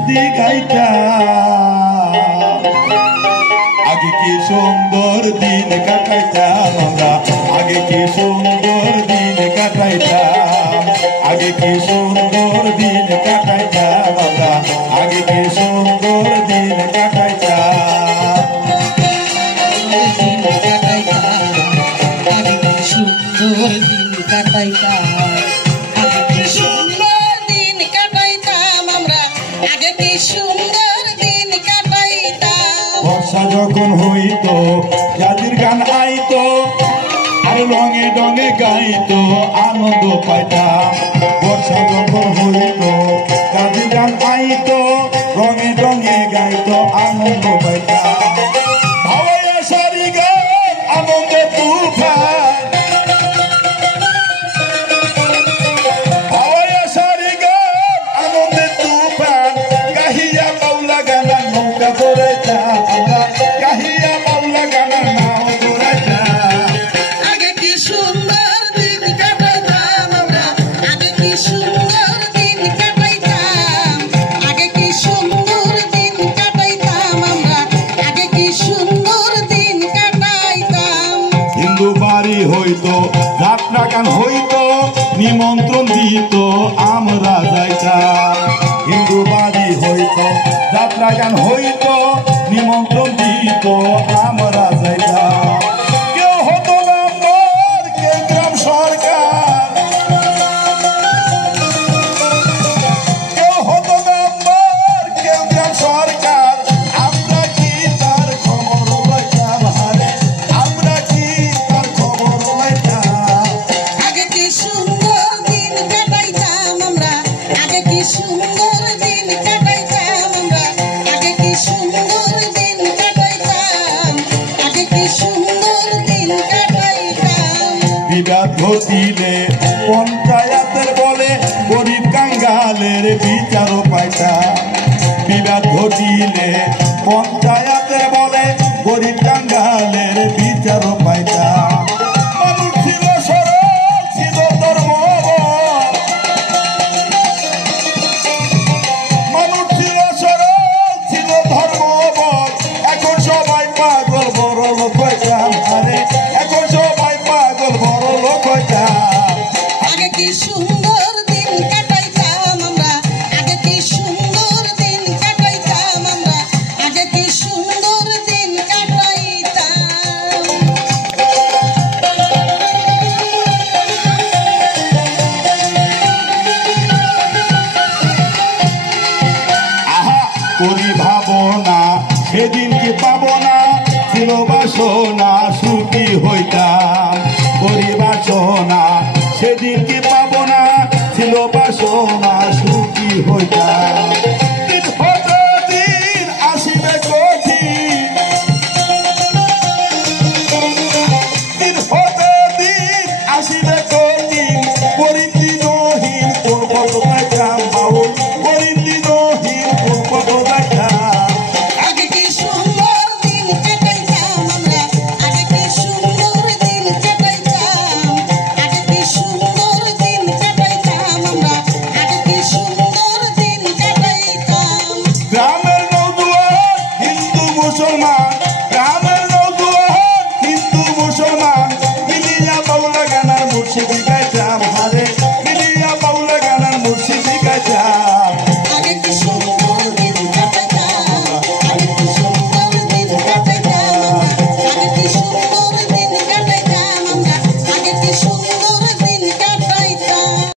স্মৃতি গাইতাম আগে কি সুন্দর দিন কাটাইতাম আমরা আগে কি সুন্দর দিন কাটাইতাম আগে কি সুন্দর দিন কাটাইতাম আমরা আগে কি সুন্দর দিন কাটাইতাম আগে কি সুন্দর দিন কাটাইতাম আগে কি সুন্দর দিন কাটাইতাম আমরা আগে কি সুন্দর দিন কাটাইতাম বর্ষা যখন হইতো জাতির গান আইতো আর রঙে রঙে গাইতো আনন্দ পাইতাম বর্ষা যখন হইতো জাতির গান আইতো রঙে রঙে গাইতো আনন্দ পাইতাম ভাওয়াইয়া সারি গান আনন্দে তুফান ভাওয়াইয়া সারি গান আনন্দে তুফান গাহিয়া বাউলা গানা নৌকা দৌড়াইতাম আমরা গাহিয়া বাউলা গানা নাও দৌড়াইতাম আগে কি সুন্দর দিন কাটাইতাম আমরা আগে কি সুন্দর দিন কাটাইতাম আগে কি সুন্দর দিন কাটাইতাম আমরা আগে কি সুন্দর দিন কাটাইতাম হিন্দু বাড়ি হইতো যাত্রা গান হইতো নিমন্ত্রণ দিত আমরা যাইতাম হিন্দু বাড়ি হইতো যাত্রা গান হইতো নিমন্ত্রণ দিত আমরা যাইতাম কেউ হতো মেম্বার কেউ গ্রাম সরকার কেউ হতো মেম্বার কেউ গ্রাম সরকার আমরা কি তার খবর লইতাম হারে আমরা কি তার খবর লইতাম আগে কি সুন্দর দিন কাটাইতাম আমরা আগে কি সুন্দর দিন কাটাইতাম আমরা আগে কি সুন্দর দিন কাটাইতাম আগে কি সুন্দর দিন কাটাইতাম বিবাদ ঘটিলে পঞ্চায়েতের বলে গরিব কাঙ্গালের বিচারও পাইতাম বিবাদ ঘটিলে পঞ্চায়েতের বলে গরিব কাঙ্গালের বিচারও পাইতাম মানুষ ছিল সরল ছিল ধর্মবল মানুষ ছিল সরল ছিল ধর্মবল এখন সবাই পাগল বড় লোক হইতাম আরে এখন সবাই পাগল বড় লোক হইতাম আগে কি সুন্দর দিন কাটাইতাম আমরা আগে কি সুন্দর দিন কাটাইতাম আমরা আগে কি সুন্দর দিন কাটাইতাম আহা করি ভাবনা সেদিন কি পাবো না ছিল বাসনা সুখী হইতাম করি বাসনা সেদিন কি পাবো না ছিল বাসনা সুখী হইতাম